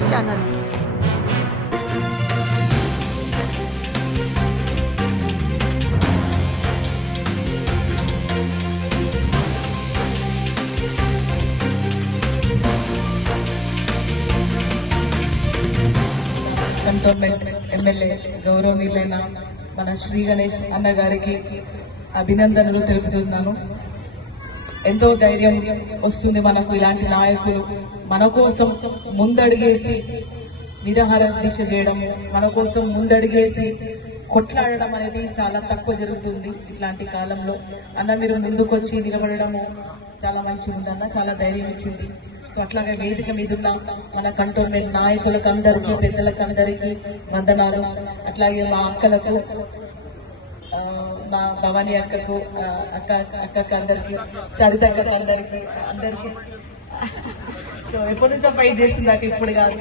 News channel. Cantonment MLA గౌరవనీయులైన మన శ్రీ గణేష్ అన్న గారికి అభినందనలు తెలుపుతున్నాను. ఎంతో ధైర్యం వస్తుంది మనకు ఇలాంటి నాయకులు మన కోసం ముందడుగేసి నిరాహార దీక్ష చేయడం, మన కోసం ముందడుగేసి కొట్లాడడం అనేది చాలా తక్కువ జరుగుతుంది ఇట్లాంటి కాలంలో. అన్న మీరు ముందుకొచ్చి నిలబడము చాలా మంచిగా ఉందన్న, చాలా ధైర్యం ఇచ్చింది. సో అట్లాగే వేదిక మీదున్న మన కంటోన్మెంట్ నాయకులకు అందరికీ, పెద్దలకు అందరికీ వందనాలు. అట్లాగే మా అక్కలకు, మా భవానీ అక్కకు, అక్కకు అందరికి, సరితక్కకు అందరికి సో ఎప్పటి నుంచో ఫైట్ చేస్తుంది నాకు, ఇప్పుడు కాదు,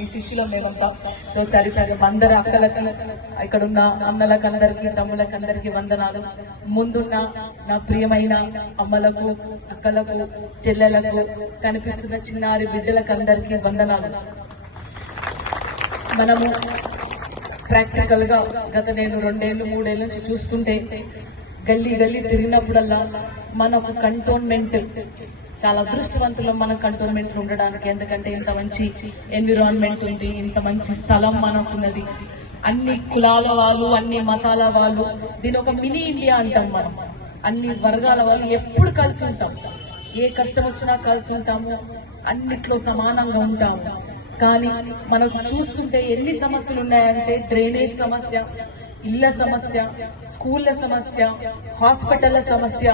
ఈ శిష్యులం మేమంతా. సో సరితక్క అందరు అక్కలకు, ఇక్కడున్న అన్నలకు అందరికి, తమ్ములకు అందరికి వందనాలు. ముందున్న నా ప్రియమైన అమ్మలకు, అక్కలకు, చెల్లెలకు, కనిపిస్తున్న చిన్నారి బిడ్డలకు అందరికీ వందనాలు. మనము ప్రాక్టికల్ గా గత నేను 2 ఏళ్ళు 3 ఏళ్ళ నుంచి చూస్తుంటే గల్లీ గల్లీ తిరిగినప్పుడల్లా మనకు కంటోన్మెంట్ చాలా అదృష్టవంతులం, మన కంటోన్మెంట్ ఉండడానికి. ఎందుకంటే ఇంత మంచి ఎన్విరాన్మెంట్ ఉంది, ఇంత మంచి స్థలం మనకున్నది, అన్ని కులాల వాళ్ళు, అన్ని మతాల వాళ్ళు, దీని ఒక మినీ ఇండియా అంటాం మనం. అన్ని వర్గాల వాళ్ళు ఎప్పుడు కలిసి ఉంటాం, ఏ కష్టం వచ్చినా కలిసి ఉంటాము, అన్నిట్లో సమానంగా ఉంటాము. కానీ మనకు చూస్తుంటే ఎన్ని సమస్యలు ఉన్నాయంటే డ్రైనేజ్ సమస్య, ఇళ్ల సమస్య, స్కూళ్ల సమస్య, హాస్పిటళ్ల సమస్య,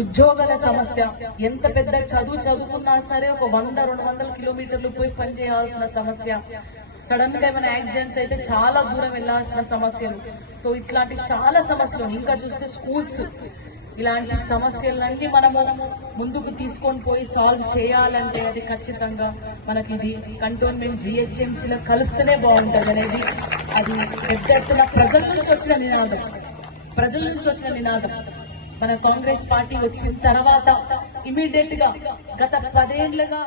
ఉద్యోగాల సమస్య. ఎంత పెద్ద చదువుకున్నా సరే ఒక 100-200 కిలోమీటర్లు పోయి పనిచేయాల్సిన సమస్య. సడన్ గా ఏమైనా యాక్సిడెంట్స్ అయితే చాలా దూరం వెళ్లాల్సిన సమస్యలు. సో ఇట్లాంటి చాలా సమస్యలు. ఇంకా చూస్తే స్కూల్స్, ఇలాంటి సమస్యలన్నీ మనము ముందుకు తీసుకొని పోయి సాల్వ్ చేయాలంటే అది ఖచ్చితంగా మనకి ఇది కంటోన్మెంట్ జిహెచ్ఎంసీలో కలిస్తేనే బాగుంటుంది అనేది అది పెద్ద ఎత్తున ప్రజల నుంచి వచ్చిన నినాదం. మన కాంగ్రెస్ పార్టీ వచ్చిన తర్వాత ఇమీడియట్ గా గత 10 ఏళ్లుగా